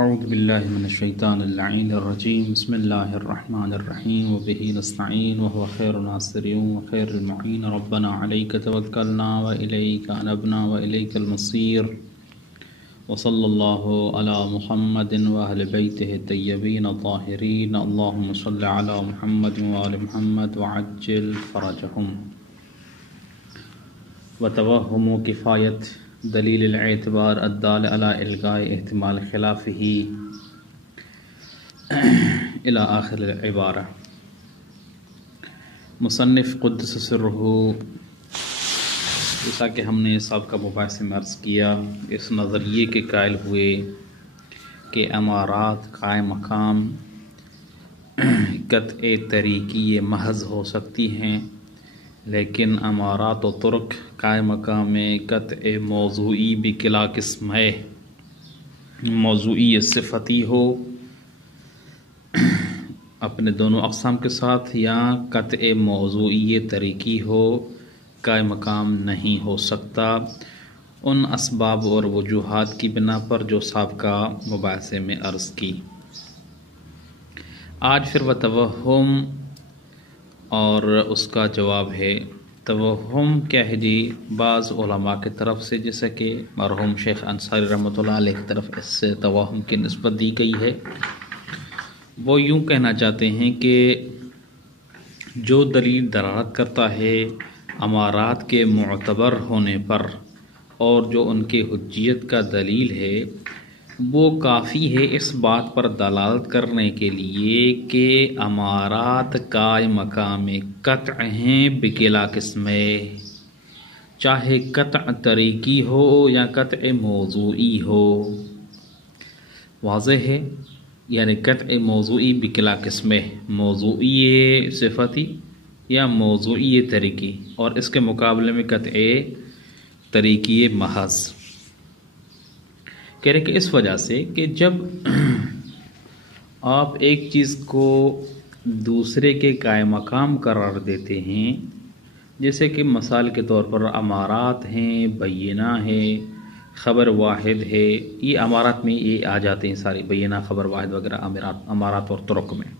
اعوذ باللہ من الشیطان اللعین الرجیم بسم اللہ الرحمن الرحیم وبہ نستعین وهو خیر الناصرین وخیر المعین ربنا علیک توکلنا والیک انبنا والیک المصیر وصلی اللہ علی محمد واہل بیتہ الطیبین الطاہرین اللہم صل علی محمد وآل محمد وعجل فرجہم وتوہم کفایت دلیل الاعتبار الدال علی الغاء احتمال خلافه الى آخر العبارہ۔ مصنف قدس سرہ، جیسا کہ ہم نے سابقہ مباحثے میں عرض کیا، اس نظریے کے قائل ہوئے کہ امارات قائم مقام قطع طریقی محض ہو سکتی ہیں، لیکن امارات و ترک قائم مقام قطع موضوعی بکلا قسم ہے، موضوعی صفتی ہو اپنے دونوں اقسام کے ساتھ، یا قطع موضوعی طریقی ہو، قائم مقام نہیں ہو سکتا ان اسباب اور وجوہات کی بنا پر جو سابقہ مباحثے میں عرض کی۔ آج پھر وہ توہم اور اس کا جواب ہے۔ توہم کیا ہے جی؟ بعض علماء کی طرف سے، جیسا کہ مرحوم شیخ انصاری رحمۃ اللہ علیہ کی طرف اس سے توہم کی نسبت دی گئی ہے، وہ یوں کہنا چاہتے ہیں کہ جو دلیل دلالت کرتا ہے امارات کے معتبر ہونے پر اور جو ان کے حجیت کا دلیل ہے، وہ کافی ہے اس بات پر دلالت کرنے کے لیے کہ امارات قائم مقام قطع ہیں بکلا قسم، چاہے قطع طریقی ہو یا قطع موضوعی ہو۔ واضح ہے؟ یعنی قطع موضوعی بکلا قسم، موضوعی صفتی یا موضوعی طریقی، اور اس کے مقابلے میں قطع طریقی محض۔ کہہ رہے کہ اس وجہ سے کہ جب آپ ایک چیز کو دوسرے کے قائم مقام قرار دیتے ہیں، جیسے کہ مثال کے طور پر امارات ہیں، بینہ ہے، خبر واحد ہے، یہ امارات میں یہ آ جاتے ہیں ساری، بینہ، خبر واحد وغیرہ امارات اور ترک میں۔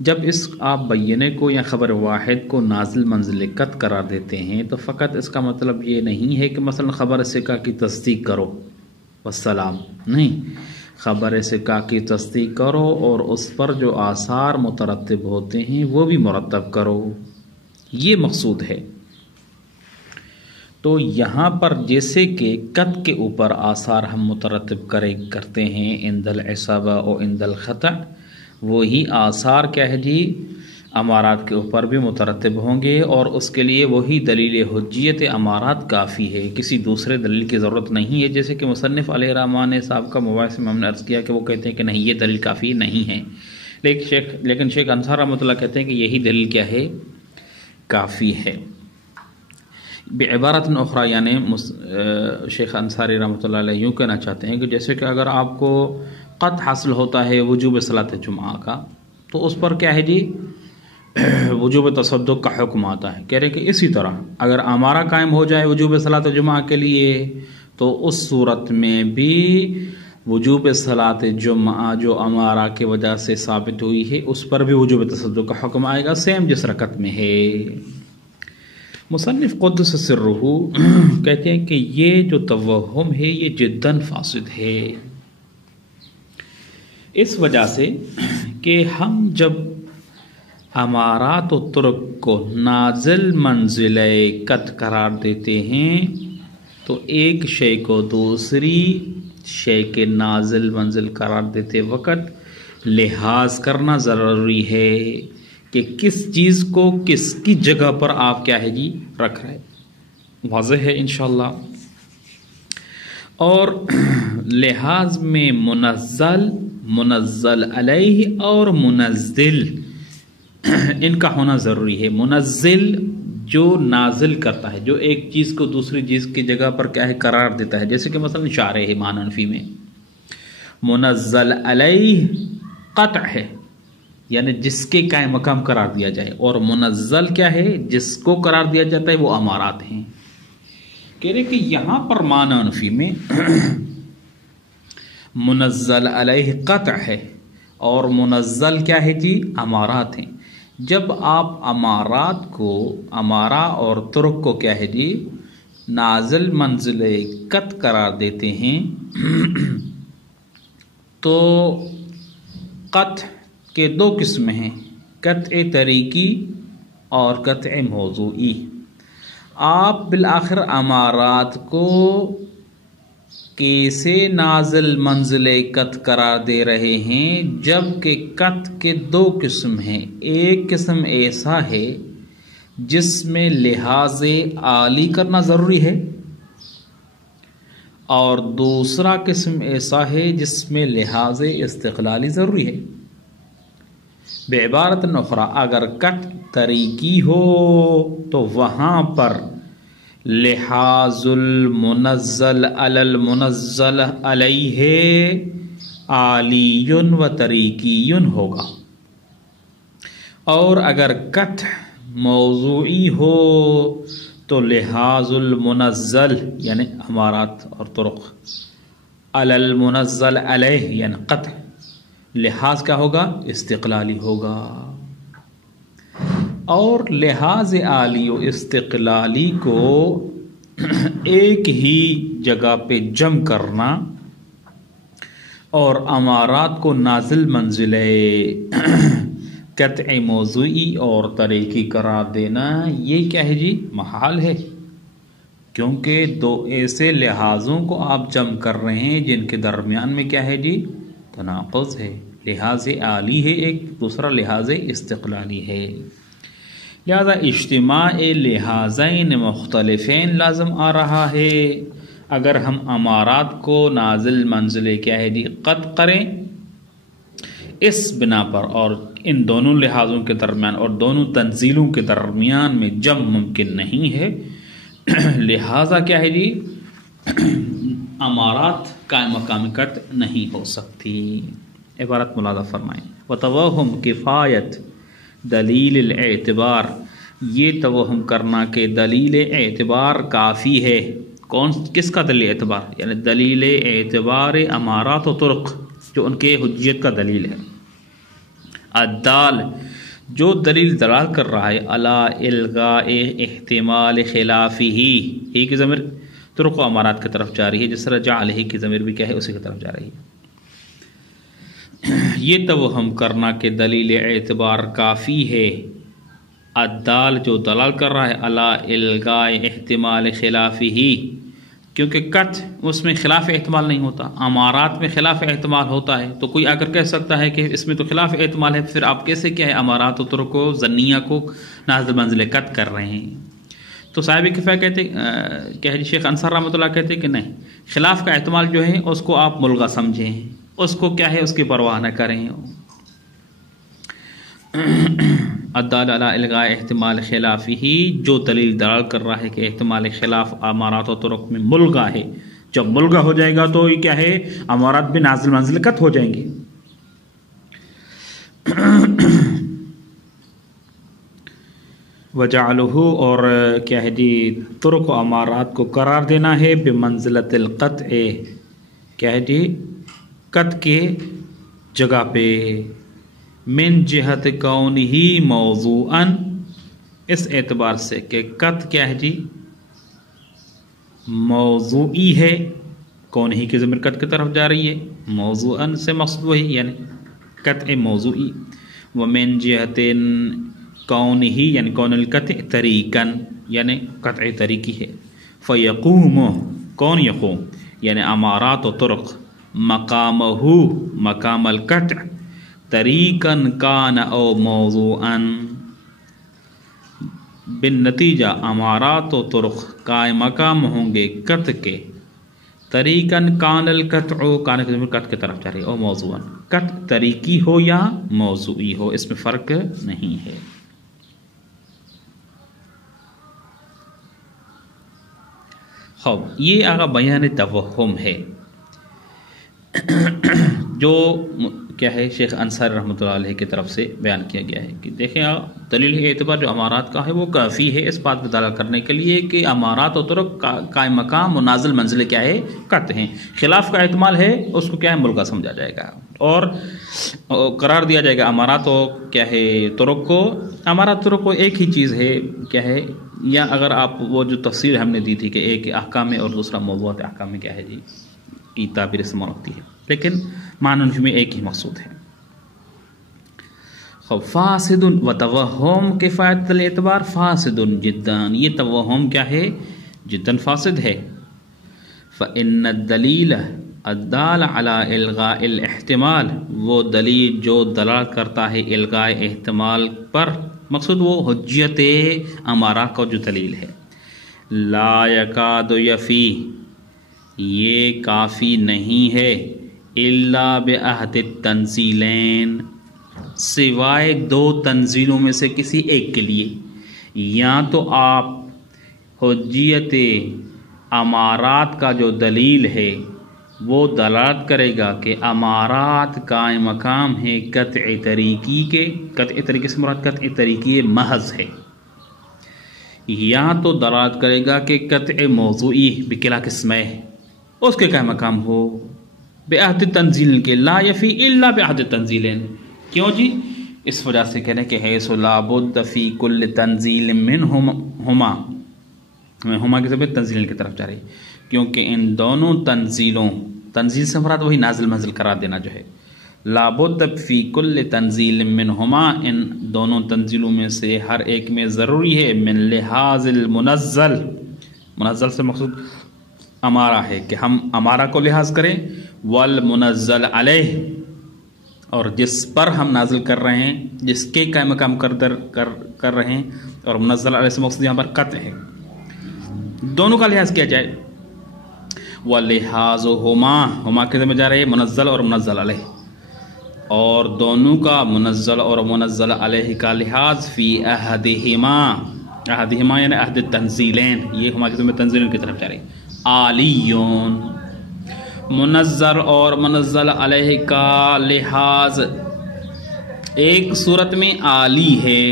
جب اس آپ بینہ کو یا خبر واحد کو نازل منزل قط قرار دیتے ہیں تو فقط اس کا مطلب یہ نہیں ہے کہ مثلا خبر ثقہ کی تصدیق کرو والسلام، نہیں، خبر ثقہ کی تصدیق کرو اور اس پر جو آثار مترتب ہوتے ہیں وہ بھی مرتب کرو، یہ مقصود ہے۔ تو یہاں پر جیسے کہ قط کے اوپر آثار ہم مترتب کرتے ہیں عند العصابہ اور عند الخطأ، وہی آثار کیا ہے جی امارات کے اوپر بھی مترتب ہوں گے، اور اس کے لیے وہی دلیل حجیت امارات کافی ہے، کسی دوسرے دلیل کی ضرورت نہیں ہے۔ جیسے کہ مصنف علیہ الرحمٰن نے صاحب کا مباحثے میں ہم نے عرض کیا کہ وہ کہتے ہیں کہ نہیں، یہ دلیل کافی نہیں ہے، لیکن شیخ انصار رحمۃ اللہ کہتے ہیں کہ یہی دلیل کیا ہے؟ کافی ہے۔ بعبارت اخرى، یعنی شیخ انصاری رحمۃ اللہ علیہ یوں کہنا چاہتے ہیں کہ جیسے کہ اگر آپ کو قط حاصل ہوتا ہے وجوب صلاۃ جمعہ کا، تو اس پر کیا ہے جی وجوب تصدق کا حکم آتا ہے۔ کہہ رہے کہ اسی طرح اگر امارہ قائم ہو جائے وجوب صلاۃ جمعہ کے لیے، تو اس صورت میں بھی وجوب صلاۃ جمعہ جو امارہ کی وجہ سے ثابت ہوئی ہے اس پر بھی وجوب تصدق کا حکم آئے گا، سیم جس رکعت میں ہے۔ مصنف قدس سرہ کہتے ہیں کہ یہ جو توہم ہے یہ جداً فاسد ہے، اس وجہ سے کہ ہم جب امارات و ترک کو نازل منزل قط قرار دیتے ہیں تو ایک شے کو دوسری شے کے نازل منزل قرار دیتے وقت لحاظ کرنا ضروری ہے کہ کس چیز کو کس کی جگہ پر آپ کیا ہے جی رکھ رہے، واضح ہے انشاءاللہ۔ اور لحاظ میں منزل علیہ اور منزل ان کا ہونا ضروری ہے۔ منزل جو نازل کرتا ہے، جو ایک چیز کو دوسری چیز کی جگہ پر کیا ہے قرار دیتا ہے، جیسے کہ مثلا شارع ہے معنی انفی میں، منزل علیہ قطع ہے، یعنی جس کے قائم مقام قرار دیا جائے، اور منزل کیا ہے؟ جس کو قرار دیا جاتا ہے وہ امارات ہیں۔ کہہ رہے کہ یہاں پر معنی انفی میں منزل علیہ قطع ہے اور منزل کیا ہے جی؟ امارات ہیں۔ جب آپ امارات کو، امارہ اور ترک کو کیا ہے جی؟ نازل منزل قطع قرار دیتے ہیں تو قطع کے دو قسم ہیں، قطع طریقی اور قطع موضوعی۔ آپ بالآخر امارات کو کیسے نازل منزل قطع قرار دے رہے ہیں؟ جبکہ قطع کے دو قسم ہیں، ایک قسم ایسا ہے جس میں لحاظ عالی کرنا ضروری ہے اور دوسرا قسم ایسا ہے جس میں لحاظ استقلالی ضروری ہے۔ بعبارت اخرى اگر قطع طریقی ہو تو وہاں پر لحاظ المنزل علی المنزل علیہ عالی و طریقی ہوگا، اور اگر قطع موضوعی ہو تو لحاظ المنزل یعنی امارات اور طرق علی المنزل علیہ یعنی قطع لحاظ کیا ہوگا؟ استقلالی ہوگا۔ اور لحاظ عالی و استقلالی کو ایک ہی جگہ پہ جمع کرنا اور امارات کو نازل منزل قطع موضوعی اور طریقی قرار دینا، یہ کیا ہے جی؟ محال ہے، کیونکہ دو ایسے لحاظوں کو آپ جمع کر رہے ہیں جن کے درمیان میں کیا ہے جی؟ تناقض ہے، لحاظ عالی ہے ایک، دوسرا لحاظ استقلالی ہے۔ لہذا اجتماع لحاظین مختلفین لازم آ رہا ہے اگر ہم امارات کو نازل منزل کیا ہے جی؟ قطع کریں اس بنا پر، اور ان دونوں لحاظوں کے درمیان اور دونوں تنزیلوں کے درمیان میں جمع ممکن نہیں ہے، لہذا کیا ہے جی؟ امارات قائم مقام قطع نہیں ہو سکتی۔ عبارت ملاحظہ فرمائیں۔ وتوہم کفایت دلیل الاعتبار، یہ توہم کرنا کہ دلیل اعتبار کافی ہے۔ کس کا دلیل اعتبار؟ یعنی دلیل اعتبار امارات و طرق جو ان کے حجیت کا دلیل ہے۔ الدال جو دلیل دلال کر رہا ہے علی الغاء احتمال خلافہ، ہی کی ضمیر طرق و امارات کی طرف جا رہی ہے، جس طرح جعلہ کی ضمیر بھی کیا ہے؟ اسی کی طرف جا رہی ہے۔ یہ توہم کرنا کہ دلیل اعتبار کافی ہے، الدال جو دلال کر رہا ہے علی الغاء احتمال خلافہ، کیونکہ قطع اس میں خلاف احتمال نہیں ہوتا، امارات میں خلاف احتمال ہوتا ہے، تو کوئی آ کر کہہ سکتا ہے کہ اس میں تو خلاف احتمال ہے، پھر آپ کیسے کیا ہے امارات و طرق کو ظنیہ کو نازل منزل قطع کر رہے ہیں؟ تو صاحب کفایہ کہتے کہ شیخ انصار رحمۃ اللہ کہتے کہ نہیں، خلاف کا احتمال جو ہے اس کو آپ ملغا سمجھیں، اس کو کیا ہے؟ اس کی پرواہ نہ کریں۔ الدال علی الغاء احتمال خلافہ جو دلیل دلال کر رہا ہے کہ احتمال خلاف امارات و طرق میں ملغا ہے، جب ملغا ہو جائے گا تو یہ کیا ہے؟ امارات بھی نازل منزل قطع ہو جائیں گے۔ وجعلہ اور کیا ہے جی؟ طرق و امارات کو قرار دینا ہے بمنزلۃ القطع، کیا ہے جی؟ قطع کے جگہ پہ، من جہت کونہ موضوعا، اس اعتبار سے کہ قطع کیا ہے جی؟ موضوعی ہے، کونہ کی ضمیر قطع کی طرف جا رہی ہے، موضوعا سے مقصود وہی یعنی قطع موضوعی۔ ومن جہت کونہ یعنی کون القطع طریقا یعنی قطع طریقی ہے۔ فیقوم کون یقوم یعنی امارات و طرق مقامہ مقام القطع طریقا کان او موضوعا، بالنتیجہ امارات و طرق قائم مقام ہوں گے قطع کے، طریقا کان القطع کان کی ضمیر قطع کی طرف جا رہی ہے، او موضوعا قطع طریقی ہو یا موضوعی ہو، اس میں فرق نہیں ہے۔ خوب یہ آگا بیان توہم ہے جو کیا ہے شیخ انصاری رحمۃ اللہ علیہ کی طرف سے بیان کیا گیا ہے کہ دیکھیں دلیل اعتبار جو امارات کا ہے وہ کافی ہے اس بات پہ دلالت کرنے کے لیے کہ امارات و طرق قائم مقام و نازل منزل کیا ہے قطع ہیں. خلاف کا احتمال ہے اس کو کیا ہے ملغا سمجھا جائے گا اور قرار دیا جائے گا امارات و کیا ہے طرق کو. امارات طرق کو ایک ہی چیز ہے کیا ہے، یا اگر آپ وہ جو تفسیر ہم نے دی تھی کہ ایک احکام میں اور دوسرا موضوعات احکام میں کیا ہے جی کی تعبیر استعمال ہوتی ہے، لیکن معنی میں ایک ہی مقصود ہے. فاسد و توہم کفایت الاعتبار فاسد جدا، یہ توہم کیا ہے جدا فاسد ہے. فإن الدلیل الدال علی الغاء الاحتمال، وہ دلیل جو دلالت کرتا ہے الغاء احتمال پر، مقصود وہ حجیت امارہ کا جو دلیل ہے. لا یکاد یفی، یہ کافی نہیں ہے، الا بعہد التنزیلین، سوائے دو تنزیلوں میں سے کسی ایک کے لیے. یا تو آپ حجیت امارات کا جو دلیل ہے وہ دلالت کرے گا کہ امارات قائم مقام ہے قطع طریقی کے، قطع طریقے سے مراد قطع طریقی محض ہے، یا تو دلالت کرے گا کہ قطع موضوعی بکلا قسم ہے اس کے قائم مقام ہو بعہد تنزیل کے. لا یفی الا بعہد تنزیلین، کیوں جی؟ اس وجہ سے کہنے کہ حیث لا بد فی کل تنزیل منہما، ہما کی ضمیر تنزیل کی طرف جا رہی، کیونکہ ان دونوں تنزیلوں، تنزیل سے مراد وہی نازل منزل قرار دینا جو ہے، لا بد فی کل تنزیل منہما، ان دونوں تنزیلوں میں سے ہر ایک میں ضروری ہے من لحاظ المنزل، منزل سے مقصود امارہ ہے کہ ہم امارہ کو لحاظ کریں، والمنزل علیہ، اور جس پر ہم نازل کر رہے ہیں، جس کے قائم مقام کر رہے ہیں، اور منزل علیہ سے مقصود یہاں پر قطع ہے، دونوں کا لحاظ کیا جائے. وَلِحَاظُهُمَا، ہما کے ذمہ جا رہے منزل اور منزل علیہ، اور دونوں کا منزل اور منزل علیہ کا لحاظ فی احدہما، احدہما یعنی عہد تنزیلین، یہ ہما کے ذمہ تنزیلین کی طرف جا رہے. عالیون، منزل اور منزل علیہ کا لحاظ ایک صورت میں عالی ہے،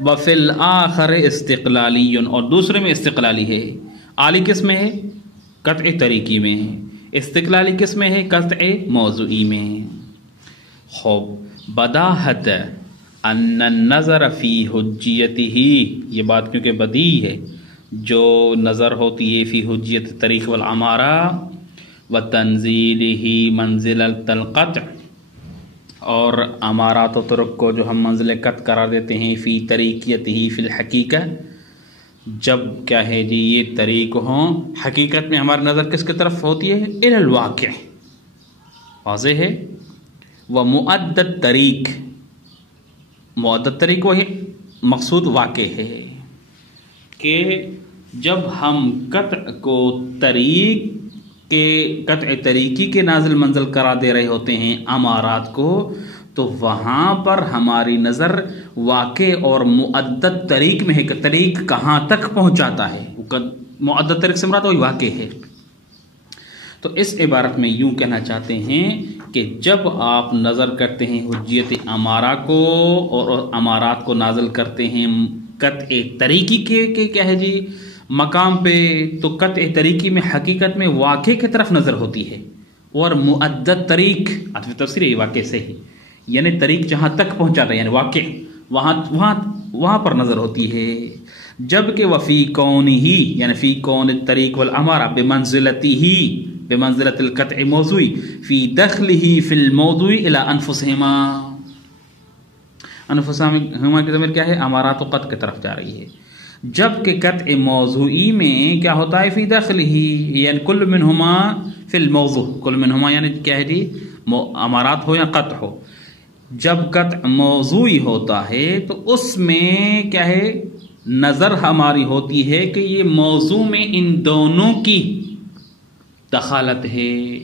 وفی الآخر استقلالی، اور دوسرے میں استقلالی ہے. عالی کس میں ہے؟ قطع طریقی میں. استقلالی کس میں ہے؟ قطع موضوعی میں. خوب بداحت ان النظر فی حجیتہ، یہ بات کیونکہ بدیہی ہے، جو نظر ہوتی ہے فی حجیت طریق والعمارہ وتنزیلہ منزلۃ القطع، اور امارات و طرق کو جو ہم منزل قطع قرار دیتے ہیں فی طریقیتہ فی الحقیقہ، جب کیا ہے جی یہ طریق ہوں حقیقت میں ہماری نظر کس کی طرف ہوتی ہے؟ الی الواقع، واضح ہے. ومعدد طریق، معدد طریق وہی مقصود واقع ہے کہ جب ہم قطع کو طریق کے قطع طریقی کے نازل منزل قرار دے رہے ہوتے ہیں امارات کو، تو وہاں پر ہماری نظر واقع اور معدد طریق میں ہے کہ طریق کہاں تک پہنچاتا ہے. معدد طریق سے مراد وہی واقع ہے. تو اس عبارت میں یوں کہنا چاہتے ہیں کہ جب آپ نظر کرتے ہیں حجیت امارہ کو اور امارات کو نازل کرتے ہیں قطع طریقی کے کیا ہے جی مقام پہ، تو قطع طریقی میں حقیقت میں واقع کی طرف نظر ہوتی ہے، اور معدد طریق عطف تفسیر ہے واقع سے ہی، یعنی طریق جہاں تک پہنچاتا ہے یعنی واقع وہاں پر نظر ہوتی ہے. جبکہ وفی کون ہی یعنی فی کون الطریق والامارہ بمنزلۃ القطع موضوعی فی دخلہ فی الموضوع الی انفسہما، انفسہما کی ضمیر کیا ہے؟ امارات و قطع کی طرف جا رہی ہے. جبکہ قطع موضوعی میں کیا ہوتا ہے؟ فی دخلہ یعنی کل منہما فی الموضوع، کل منہما یعنی کیا ہے جی امارات ہو یا قطع ہو، جب قطع موضوعی ہوتا ہے تو اس میں کیا ہے نظر ہماری ہوتی ہے کہ یہ موضوع میں ان دونوں کی دخالت ہے.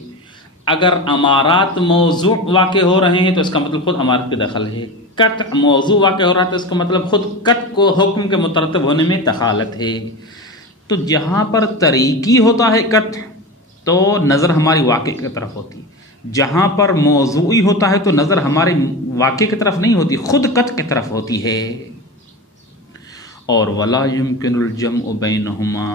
اگر امارات موضوع واقع ہو رہے ہیں تو اس کا مطلب خود امارات کی دخل ہے، قطع موضوع واقع ہو رہا ہے تو اس کا مطلب خود قطع کو حکم کے مترتب ہونے میں دخالت ہے. تو جہاں پر طریقی ہوتا ہے قطع تو نظر ہماری واقع کی طرف ہوتی ہے، جہاں پر موضوعی ہوتا ہے تو نظر ہمارے واقع کی طرف نہیں ہوتی، خود قطع کی طرف ہوتی ہے. اور ولا يمكن الجمع بینہما،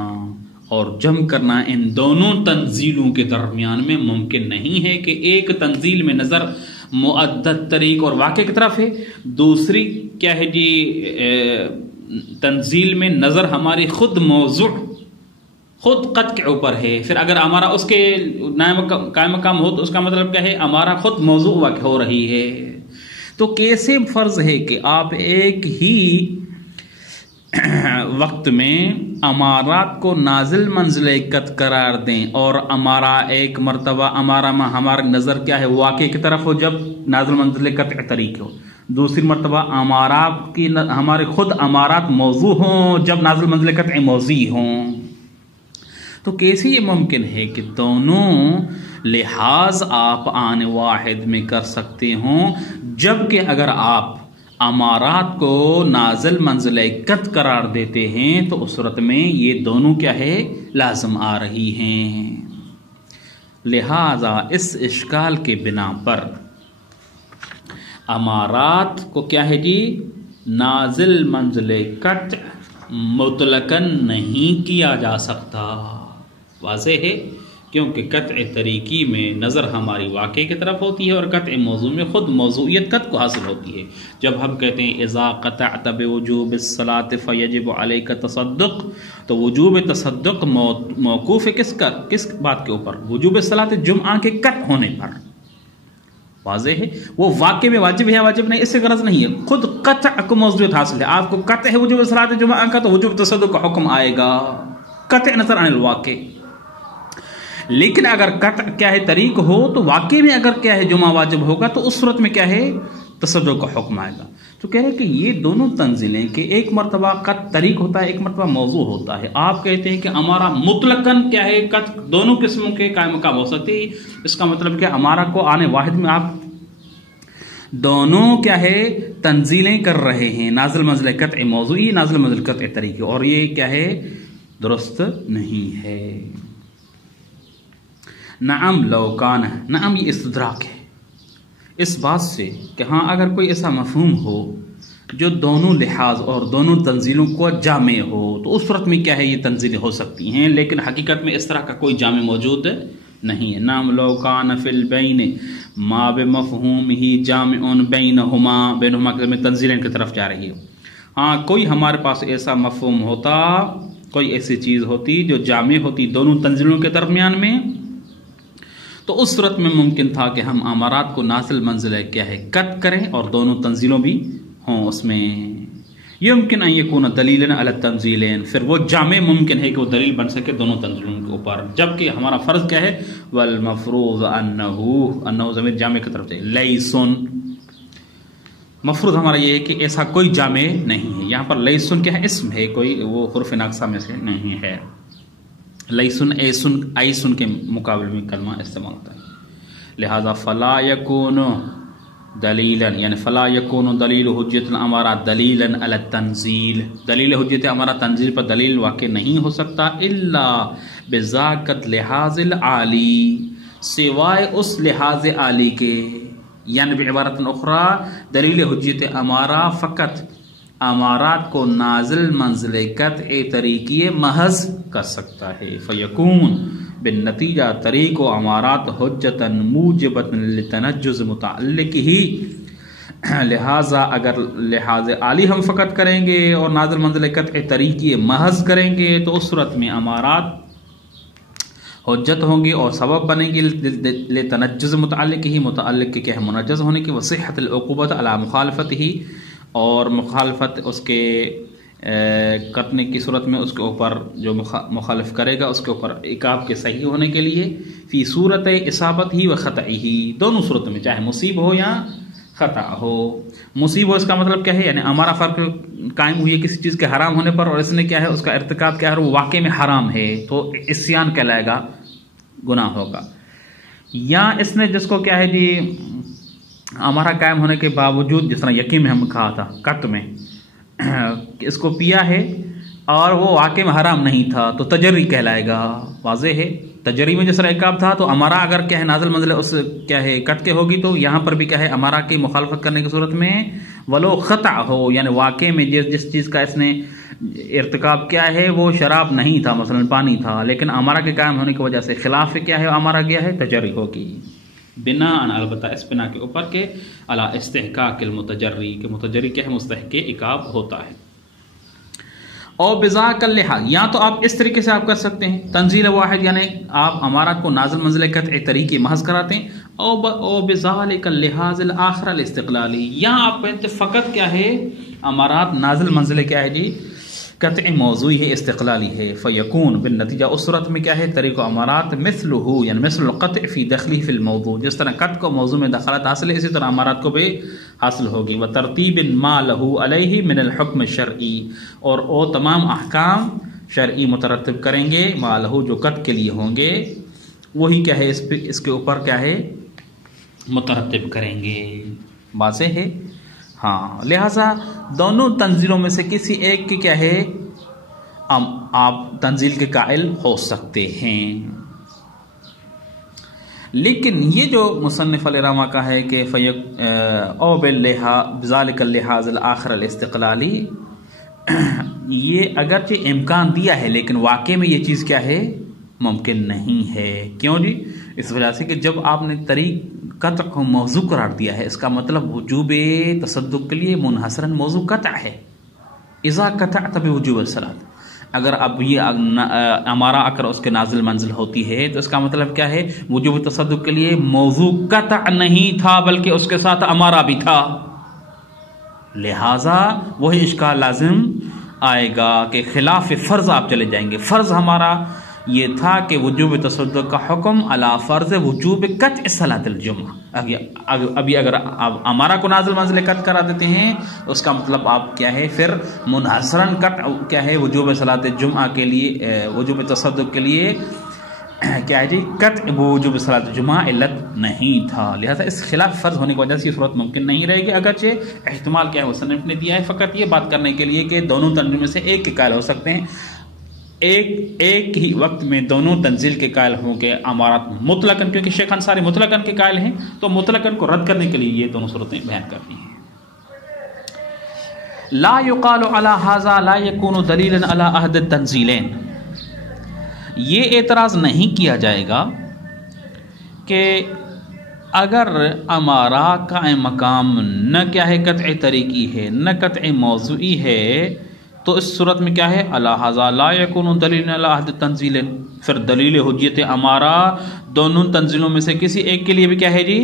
اور جمع کرنا ان دونوں تنزیلوں کے درمیان میں ممکن نہیں ہے کہ ایک تنزیل میں نظر معدد طریق اور واقع کی طرف ہے، دوسری کیا ہے جی تنزیل میں نظر ہماری خود موضوع خود قط کے اوپر ہے. پھر اگر ہمارا اس کے قائم مقام ہو تو اس کا مطلب کیا ہے ہمارا خود موضوع واقع ہو رہی ہے. تو کیسے فرض ہے کہ آپ ایک ہی وقت میں امارات کو نازل منزل قط قرار دیں اور ہمارا ایک مرتبہ ہمارا نظر کیا ہے واقع کی طرف ہو جب نازل منزل قطع طریق ہو، دوسری مرتبہ امارات کی ہمارے خود امارات موضوع ہوں جب نازل منزل قطع موضوع ہوں. تو کیسے یہ ممکن ہے کہ دونوں لحاظ آپ آن واحد میں کر سکتے ہوں، جبکہ اگر آپ امارات کو نازل منزل قط قرار دیتے ہیں تو اس صورت میں یہ دونوں کیا ہے لازم آ رہی ہیں. لہذا اس اشکال کے بنا پر امارات کو کیا ہے جی نازل منزل قطع مطلقاً نہیں کیا جا سکتا. واضح ہے کیونکہ قطع طریقی میں نظر ہماری واقع کی طرف ہوتی ہے اور قطع موضوع میں خود موضوعیت قط کو حاصل ہوتی ہے. جب ہم کہتے ہیں اذا قطعت بوجوب الصلاۃ فیجب علیک تصدق، تو وجوب تصدق موقوف ہے کس بات کے اوپر؟ وجوب الصلاۃ جمعہ کے قط ہونے پر. واضح ہے وہ واقع میں واجب ہے یا واجب نہیں اس سے غرض نہیں ہے، خود قطع کو موضوعیت حاصل ہے. آپ کو قطع ہے وجوب الصلاۃ جمعہ کا تو وجوب تصدق کا حکم آئے گا قطع نظر عن الواقع. لیکن اگر قطع کیا ہے طریق ہو تو واقع میں اگر کیا ہے جمعہ واجب ہوگا تو اس صورت میں کیا ہے تصدق کا حکم آئے گا. تو کہہ رہے کہ یہ دونوں تنزیلیں کہ ایک مرتبہ قط طریق ہوتا ہے ایک مرتبہ موضوع ہوتا ہے. آپ کہتے ہیں کہ ہمارا مطلقاً کیا ہے قط دونوں قسموں کے قائم مقام ہو سکتے ہیں. اس کا مطلب کہ ہمارا کو آنے واحد میں آپ دونوں کیا ہے تنزیلیں کر رہے ہیں، نازل منزل قطع موضوعی نازل منزل قطع طریقی، اور یہ کیا ہے درست نہیں ہے. نعم لو کان، نعم یہ استدراک ہے اس بات سے کہ ہاں اگر کوئی ایسا مفہوم ہو جو دونوں لحاظ اور دونوں تنزیلوں کو جامع ہو تو اس صورت میں کیا ہے یہ تنزیلیں ہو سکتی ہیں، لیکن حقیقت میں اس طرح کا کوئی جامع موجود نہیں ہے. نعم لو کان فی البین ما بمفہوم ہی جامع بینہما میں تنزیلیں کی طرف جا رہی ہے. ہاں کوئی ہمارے پاس ایسا مفہوم ہوتا، کوئی ایسی چیز ہوتی جو جامع ہوتی دونوں تنزیلوں کے درمیان میں، تو اس صورت میں ممکن تھا کہ ہم امارات کو نازل منزل کیا ہے قط کریں اور دونوں تنزیلوں بھی ہوں اس میں. یمکن ان یکون دلیلا علی التنزیلین، پھر وہ جامع ممکن ہے کہ وہ دلیل بن سکے دونوں تنزیلوں کے اوپر، جبکہ ہمارا فرض کیا ہے والمفروض انہ ضمیر جامع کی طرف سے لیسن، مفروض ہمارا یہ ہے کہ ایسا کوئی جامع نہیں ہے. یہاں پر لیسن کیا ہے اسم ہے، کوئی وہ حرف ناقصہ میں سے نہیں ہے. لیسن ایسن کے مقابلے میں کلمہ استعمال ہوتا ہے. لہذا فلا یکون دلیلا یعنی فلا یکون دلیل حجت الامارات دلیلا علی التنزیل، دلیل حجت امارات تنزیل پر دلیل واقع نہیں ہو سکتا الا بذاکت لحاظ العالی، سوائے اس لحاظ عالی کے. یعنی بعبارت اخرى دلیل حجت امارہ فقط امارات کو نازل منزل قطع طریقی محض کر سکتا ہے. فیکون بالنتیجہ طریق و امارات حجتا موجبت لتنجز متعلق ہی، لہذا اگر لحاظ عالی ہم فقط کریں گے اور نازل منزل قطع طریقی محض کریں گے تو اس صورت میں امارات حجت ہوں گی اور سبب بنیں گی لتنجز متعلق ہی، متعلق کے کیا منجز ہونے کی، وصحت العقوبت علی مخالفت ہی، اور مخالفت اس کے کرنے کی صورت میں اس کے اوپر جو مخالف کرے گا اس کے اوپر عقاب کے صحیح ہونے کے لیے فی صورت اصابت ہی و خطأ ہی، دونوں صورت میں چاہے مصیب ہو یا خطا ہو. مصیب ہو اس کا مطلب کیا ہے یعنی ہمارا فرق قائم ہوئی ہے کسی چیز کے حرام ہونے پر اور اس نے کیا ہے اس کا ارتکاب کیا ہے وہ واقع میں حرام ہے تو عصیان کہلائے گا، گناہ ہوگا. یا اس نے جس کو کیا ہے جی ہمارا قائم ہونے کے باوجود، جس طرح یقین میں ہم کہا تھا قط میں، اس کو پیا ہے اور وہ واقع میں حرام نہیں تھا تو تجری کہلائے گا. واضح ہے تجری میں جس طرح عقاب تھا تو امارہ اگر کیا ہے نازل منزل اس کیا ہے کٹ کے ہوگی تو یہاں پر بھی کیا ہے امارہ کی مخالفت کرنے کی صورت میں ولو خطأ ہو، یعنی واقع میں جس چیز کا اس نے ارتکاب کیا ہے وہ شراب نہیں تھا، مثلا پانی تھا، لیکن امارہ کے قائم ہونے کی وجہ سے خلاف کیا ہے امارہ کیا ہے تجری ہوگی، بنا البتہ اس بنا کے اوپر کے علی استحقاق المتجری کہ متجری کیا ہے مستحق عقاب ہوتا ہے۔ اور بذاک اللحاظ، یا تو آپ اس طریقے سے آپ کر سکتے ہیں تنزیل واحد، یعنی آپ امارات کو نازل منزل قطع طریقے محض کراتے ہیں، او بذالک اللحاظ الاخر الاستقلالی، یا آپ کہتے فقط کیا ہے امارات نازل منزل کیا ہے جی قطع موضوعی ہے استقلالی ہے، فیکون بالنتیجہ اس صورت میں کیا ہے طریق امارات مثلہ یعنی مثل القطع فی دخلی فی الموضوع، جس طرح قطع کو موضوع میں دخالت حاصل ہے اسی طرح امارات کو بھی حاصل ہوگی، و ترتیب ما لہ علیہ من الحکم الشرعی، اور وہ تمام احکام شرعی مترتب کریں گے ما لہ جو قطع کے لیے ہوں گے وہی کیا ہے اس کے اوپر کیا ہے مترتب کریں گے، واضح ہے۔ ہاں، لہٰذا دونوں تنزیلوں میں سے کسی ایک کی کیا ہے آپ تنزیل کے قائل ہو سکتے ہیں، لیکن یہ جو مصنف علیہ رحمہ کا ہے کہ او بذالک اللحاظ الاخر الاستقلالی، یہ اگرچہ امکان دیا ہے لیکن واقع میں یہ چیز کیا ہے ممکن نہیں ہے۔ کیوں جی؟ اس وجہ سے کہ جب آپ نے طریق قطع کو موضوع قرار دیا ہے، اس کا مطلب وجوب تصدق کے لیے منحصراً موضوع قطع ہے، اذا قطعت بوجوب الصلاۃ، اگر اب یہ امارہ اگر اس کے نازل منزل ہوتی ہے تو اس کا مطلب کیا ہے وجوب تصدق کے لیے موضوع قطع نہیں تھا بلکہ اس کے ساتھ امارہ بھی تھا، لہٰذا وہی اشکال لازم آئے گا کہ خلاف فرض آپ چلے جائیں گے۔ فرض ہمارا یہ تھا کہ وجوب تصدق کا حکم علی فرض وجوب قطع صلاۃ الجمعہ، ابھی اگر آپ امارہ کو نازل منزل قطع کرا دیتے ہیں اس کا مطلب آپ کیا ہے پھر منحصراً قطع کیا ہے وجوب صلاۃ الجمعہ کے لیے وجوب تصدق کے لیے کیا ہے جی قطع وجوب صلاۃ الجمعہ علت نہیں تھا، لہذا اس خلاف فرض ہونے کی وجہ سے یہ صورت ممکن نہیں رہے گی، اگرچہ احتمال کیا ہے مصنف نے دیا ہے فقط یہ بات کرنے کے لیے کہ دونوں تنزیل میں سے ایک کے قائل ہو سکتے ہیں، ایک ہی وقت میں دونوں تنزیل کے قائل ہوں گے امارات مطلقاً، کیونکہ شیخ انصاری مطلقاً کے قائل ہیں تو مطلقاً کو رد کرنے کے لیے یہ دونوں صورتیں بیان کرنی ہیں۔ لا يقال على هذا لا يكون دلیلا على احد التنزیلین، یہ اعتراض نہیں کیا جائے گا کہ اگر امارہ قائم مقام نہ کیا ہے قطع طریقی ہے نہ قطع موضوعی ہے تو اس صورت میں کیا ہے لہذا لا یکون دلیل علی احد التنزیل، پھر دلیل حجیت امارہ دونوں تنزیلوں میں سے کسی ایک کے لیے بھی کیا ہے جی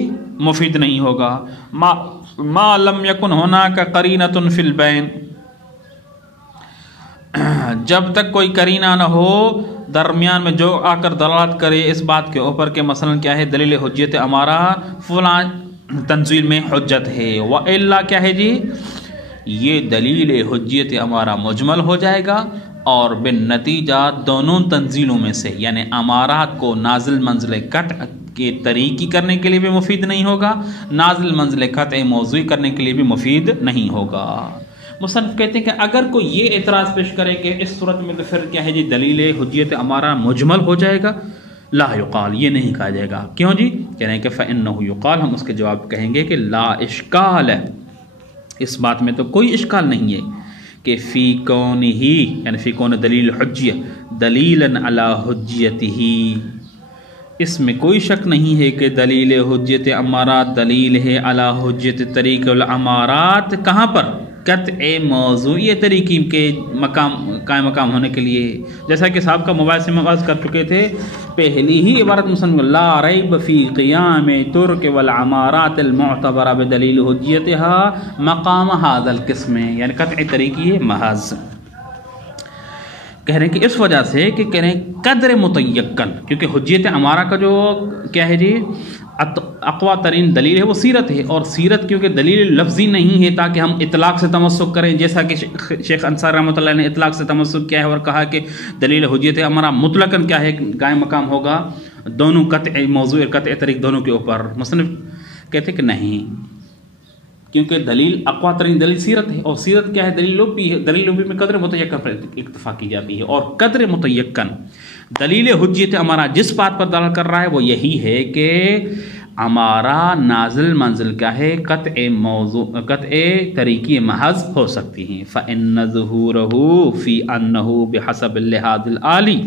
مفید نہیں ہوگا، ما لم یکن هناک قرینۃ فی البین، جب تک کوئی قرینہ نہ ہو درمیان میں جو آ کر دلالت کرے اس بات کے اوپر کہ مثلا کیا ہے دلیل حجیت امارہ فلاں تنزیل میں حجت ہے، وإلا کیا ہے جی یہ دلیل حجیت امارہ مجمل ہو جائے گا اور بالنتیجہ دونوں تنزیلوں میں سے یعنی امارات کو نازل منزل قطع کے طریقی کرنے کے لیے بھی مفید نہیں ہوگا، نازل منزل قطع موضوعی کرنے کے لیے بھی مفید نہیں ہوگا۔ مصنف کہتے ہیں کہ اگر کوئی یہ اعتراض پیش کرے کہ اس صورت میں تو پھر کیا ہے جی دلیل حجیت امارہ مجمل ہو جائے گا، لا یقال یہ نہیں کہا جائے گا، کیوں جی؟ کہہ رہے ہیں کہ فإنہ یقال، ہم اس کے جواب کہیں گے کہ لا اشکال ہے، اس بات میں تو کوئی اشکال نہیں ہے کہ فی کون ہی یعنی فی کون دلیل حجیہ دلیلا علی حجیتہ، اس میں کوئی شک نہیں ہے کہ دلیل حجیت امارات دلیل ہے علی حجیت طریق الامارات، کہاں پر؟ قطع موضوعی طریقی کے قائم مقام ہونے کے لیے، جیسا کہ صاحب کا موبائل سے مواز کر چکے تھے پہلی ہی عبارت مصنف لا ریب فی قیام ترک والعمارات المعتبرہ بدلیل حجیتها مقام هذا القسم، یعنی قطع طریقی محض، کہہ رہے ہیں کہ اس وجہ سے کہ کہہ رہے ہیں قدر متیقن، کیونکہ حجیت امارہ کا جو کیا ہے جی اقوی ترین دلیل ہے وہ سیرت ہے، اور سیرت کیونکہ دلیل لفظی نہیں ہے تاکہ ہم اطلاق سے تمسک کریں، جیسا کہ شیخ انصاری رحمۃ اللہ نے اطلاق سے تمسک کیا ہے اور کہا کہ دلیل حجیت امارہ مطلقاً کیا ہے قائم مقام ہوگا دونوں قطع موضوع اور قطع طریق دونوں کے اوپر۔ مصنف کہتے کہ نہیں، کیونکہ دلیل اقویٰ ترین دلیل سیرت ہے، اور سیرت کیا ہے؟ دلیل لبی ہے، دلیل لبی میں قدر متیقن پر اکتفا کی جاتی ہے، اور قدر متیقن دلیل حجت ہمارا جس بات پر دلالت کر رہا ہے وہ یہی ہے کہ ہمارا نازل منزل کیا ہے؟ قطع طریقی محض ہو سکتی ہیں۔ فَإِنَّ ظُهُورَهُ فِي أَنَّهُ بِحَسَبِ اللِّحَاظِ الْعَالِي،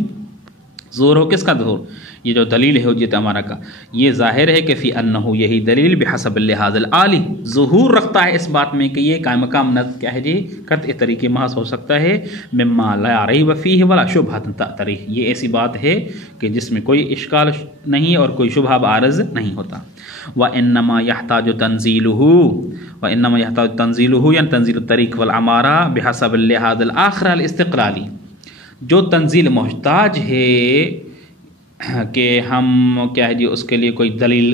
ظہور ہو کس کا ظہور؟ یہ جو دلیل ہے حجت ہمارا کا، یہ ظاہر ہے کہ فی انہ یہی دلیل بحسب اللحاظ العالی ظہور رکھتا ہے اس بات میں کہ یہ قائم مقام نظر کیا ہے جی؟ قطع طریقے محض ہو سکتا ہے، مما لا ریب فیہ ولا شبہۃ تأتری، یہ ایسی بات ہے کہ جس میں کوئی اشکال نہیں اور کوئی شبہ عارض نہیں ہوتا۔ وانما يحتاج تنزیلہ یعنی تنزیل الطریق والعمارہ بحسب اللحاظ الاخر الاستقلالی، جو تنزیل محتاج ہے کہ ہم کیا ہے جی اس کے لیے کوئی دلیل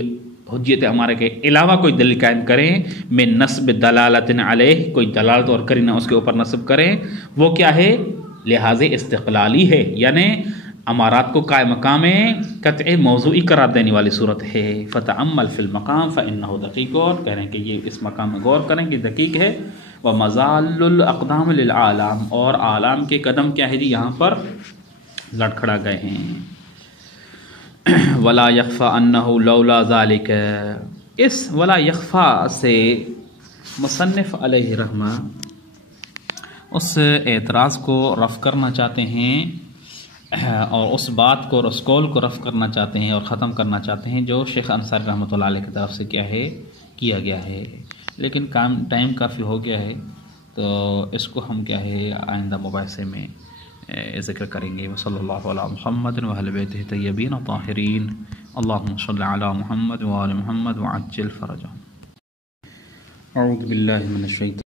حجت ہمارے کے علاوہ کوئی دلیل قائم کریں، میں نصب دلالت علیہ، کوئی دلالت اور کرینہ اس کے اوپر نصب کریں، وہ کیا ہے؟ لحاظ استقلالی ہے، یعنی امارات کو قائم مقام قطع موضوعی قرار دینے والی صورت ہے۔ فتأمل فی المقام فإنہ دقیق، کہہ رہے ہیں کہ یہ اس مقام میں غور کریں کہ دقیق ہے۔ ومزال الاقدام للعالم، اور عالم کے قدم کیا ہے جی یہاں پر لڑکھڑا گئے ہیں۔ ولا یخفی انہ لولا ذالک، اس ولا یخفی سے مصنف علیہ رحمہ اس اعتراض کو رفع کرنا چاہتے ہیں، اور اس بات کو اور اس قول کو رفع کرنا چاہتے ہیں اور ختم کرنا چاہتے ہیں جو شیخ انصاری رحمۃ اللہ علیہ کی طرف سے کیا ہے کیا گیا ہے، لیکن ٹائم کافی ہو گیا ہے، تو اس کو ہم کیا ہے آئندہ مباحثے میں ذکر کریں گے۔ وصلی اللہ علی محمد وآل بیتہ الطیبین الطاہرین، اللہم صلی علی محمد وآل محمد وعجل فرجہم۔ اعوذ باللہ من الشیطان